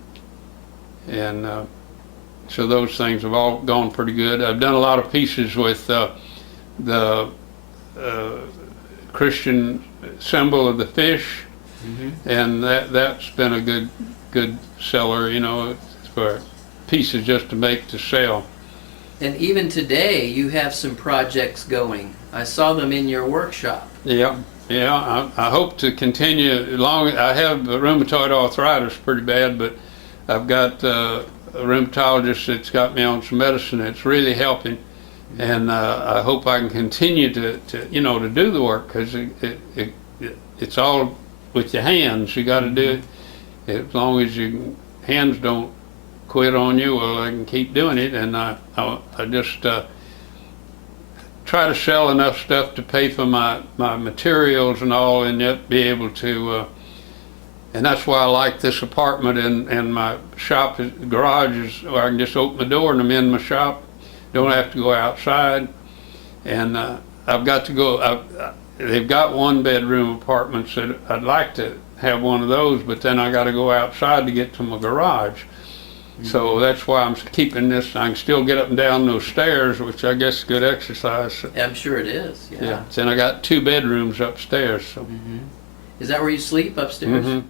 so those things have all gone pretty good. I've done a lot of pieces with the Christian symbol of the fish, mm-hmm. and that's been a good seller, for pieces just to make to sell. And even today, you have some projects going. I saw them in your workshop. Yeah. I hope to continue. I have rheumatoid arthritis pretty bad, but I've got a rheumatologist that's got me on some medicine that's really helping, and I hope I can continue to do the work, because it's all with your hands. You got to do it. As long as your hands don't quit on you, well, I can keep doing it, and I just try to sell enough stuff to pay for my materials and all, and yet be able to, and that's why I like this apartment, and my shop garage is where I can just open the door and I'm in my shop. Don't have to go outside. And I've got to go, they've got 1-bedroom apartments that I'd like to have one of those, but then I got to go outside to get to my garage. So that's why I'm keeping this. I can still get up and down those stairs, which I guess is good exercise. I'm sure it is. Yeah. Then I got 2 bedrooms upstairs. So. Mm-hmm. Is that where you sleep, upstairs? Mm-hmm.